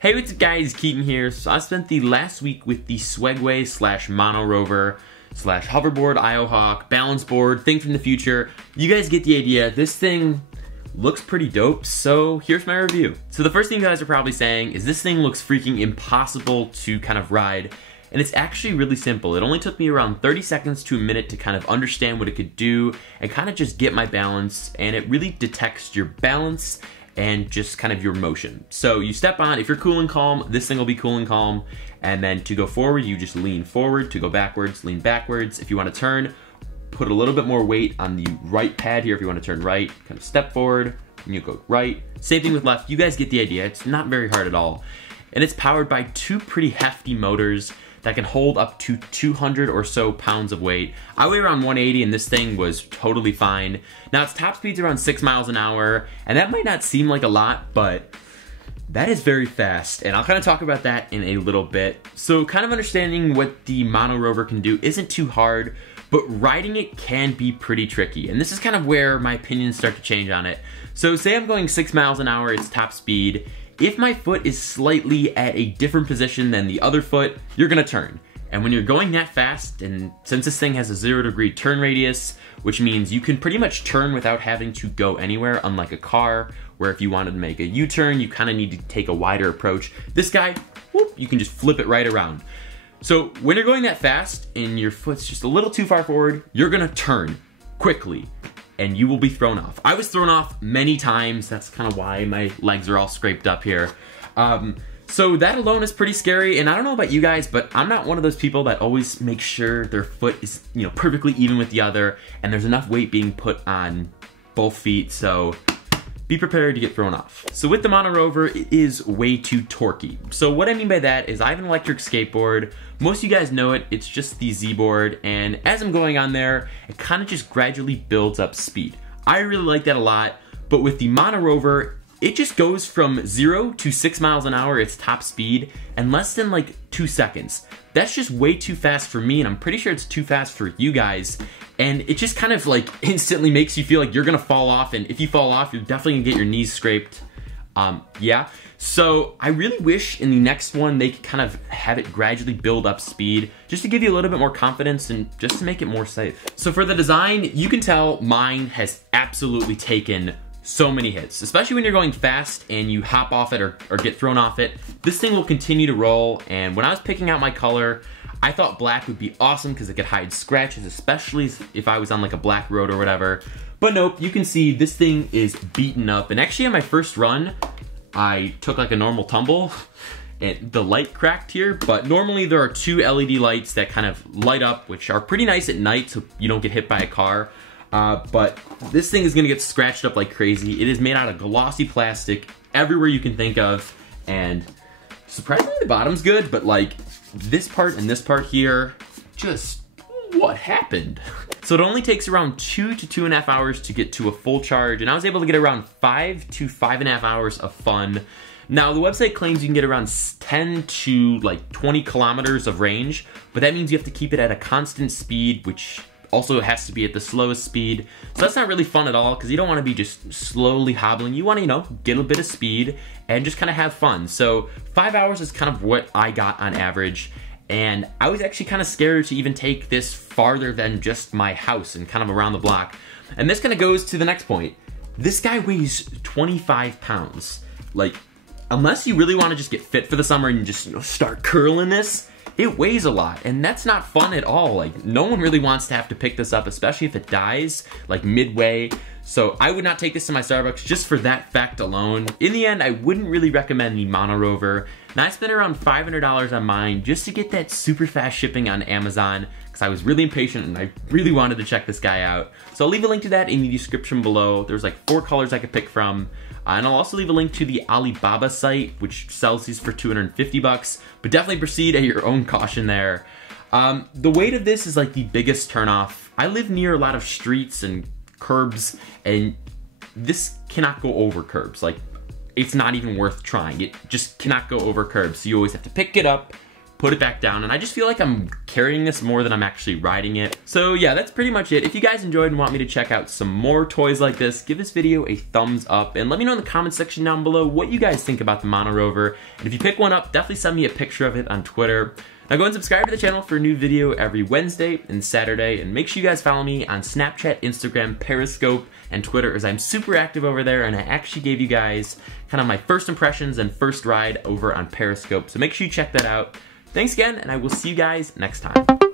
Hey, what's up guys, Keaton here. So I spent the last week with the Swegway / Monorover / Hoverboard, IO balance board, thing from the future. You guys get the idea. This thing looks pretty dope, so here's my review. So the first thing you guys are probably saying is this thing looks freaking impossible to kind of ride, and it's actually really simple. It only took me around 30 seconds to a minute to kind of understand what it could do and kind of just get my balance, and it really detects your balance and just kind of your motion. So you step on, if you're cool and calm, this thing will be cool and calm, and then to go forward, you just lean forward. To go backwards, lean backwards. If you want to turn, put a little bit more weight on the right pad here. If you want to turn right, kind of step forward, and you go right. Same thing with left. You guys get the idea. It's not very hard at all. And it's powered by two pretty hefty motors that can hold up to 200 or so pounds of weight. I weigh around 180 and this thing was totally fine. Now its top speed's around 6 miles an hour, and that might not seem like a lot, but that is very fast, and I'll kind of talk about that in a little bit. So kind of understanding what the Monorover can do isn't too hard, but riding it can be pretty tricky, and this is kind of where my opinions start to change on it. So say I'm going 6 miles an hour, it's top speed. If my foot is slightly at a different position than the other foot, you're gonna turn. And when you're going that fast, and since this thing has a 0-degree turn radius, which means you can pretty much turn without having to go anywhere, unlike a car, where if you wanted to make a U-turn, you kind of need to take a wider approach. This guy, whoop, you can just flip it right around. So when you're going that fast and your foot's just a little too far forward, you're gonna turn quickly and you will be thrown off. I was thrown off many times. That's kind of why my legs are all scraped up here. So that alone is pretty scary, and I don't know about you guys, but I'm not one of those people that always make sure their foot is, perfectly even with the other, and there's enough weight being put on both feet, so be prepared to get thrown off. So with the Monorover, it is way too torquey. So what I mean by that is I have an electric skateboard. Most of you guys know it, it's just the Z-board, and as I'm going on there, it kind of just gradually builds up speed. I really like that a lot, but with the Monorover, it just goes from 0 to 6 miles an hour, its top speed, in less than like 2 seconds. That's just way too fast for me, and I'm pretty sure it's too fast for you guys. And it just kind of like instantly makes you feel like you're gonna fall off, and if you fall off, you're definitely gonna get your knees scraped. Yeah. So I really wish in the next one they could kind of have it gradually build up speed, just to give you a little bit more confidence and just to make it more safe. So for the design, you can tell mine has absolutely taken so many hits, especially when you're going fast and you hop off it or get thrown off it. This thing will continue to roll, and when I was picking out my color, I thought black would be awesome because it could hide scratches, especially if I was on like a black road or whatever. But nope, you can see this thing is beaten up, and actually on my first run, I took like a normal tumble and the light cracked here, but normally there are 2 LED lights that kind of light up, which are pretty nice at night so you don't get hit by a car. But this thing is gonna get scratched up like crazy. It is made out of glossy plastic everywhere you can think of, and surprisingly the bottom's good, but like this part and this part here, just what happened? So it only takes around 2 to 2.5 hours to get to a full charge, and I was able to get around 5 to 5.5 hours of fun. Now the website claims you can get around 10 to like 20 kilometers of range, but that means you have to keep it at a constant speed, which also has to be at the slowest speed. So that's not really fun at all, because you don't want to be just slowly hobbling. You want to, get a bit of speed and just kind of have fun. So 5 hours is kind of what I got on average. And I was actually kind of scared to even take this farther than just my house and kind of around the block. And this kind of goes to the next point. This guy weighs 25 pounds. Like, unless you really want to just get fit for the summer and just start curling this, it weighs a lot, and that's not fun at all. Like, no one really wants to have to pick this up, especially if it dies, like, midway. So I would not take this to my Starbucks just for that fact alone. In the end, I wouldn't really recommend the Monorover, and I spent around $500 on mine just to get that super fast shipping on Amazon, because I was really impatient and I really wanted to check this guy out. So I'll leave a link to that in the description below. There's like 4 colors I could pick from. And I'll also leave a link to the Alibaba site, which sells these for 250 bucks, but definitely proceed at your own caution there. The weight of this is like the biggest turnoff. I live near a lot of streets and curbs, and this cannot go over curbs. Like, it's not even worth trying. It just cannot go over curbs. So you always have to pick it up, put it back down, and I just feel like I'm carrying this more than I'm actually riding it. So yeah, that's pretty much it. If you guys enjoyed and want me to check out some more toys like this, give this video a thumbs up and let me know in the comment section down below what you guys think about the Monorover. And if you pick one up, definitely send me a picture of it on Twitter. Now go and subscribe to the channel for a new video every Wednesday and Saturday, and make sure you guys follow me on Snapchat, Instagram, Periscope, and Twitter, as I'm super active over there, and I actually gave you guys kind of my first impressions and first ride over on Periscope, so make sure you check that out. Thanks again, and I will see you guys next time.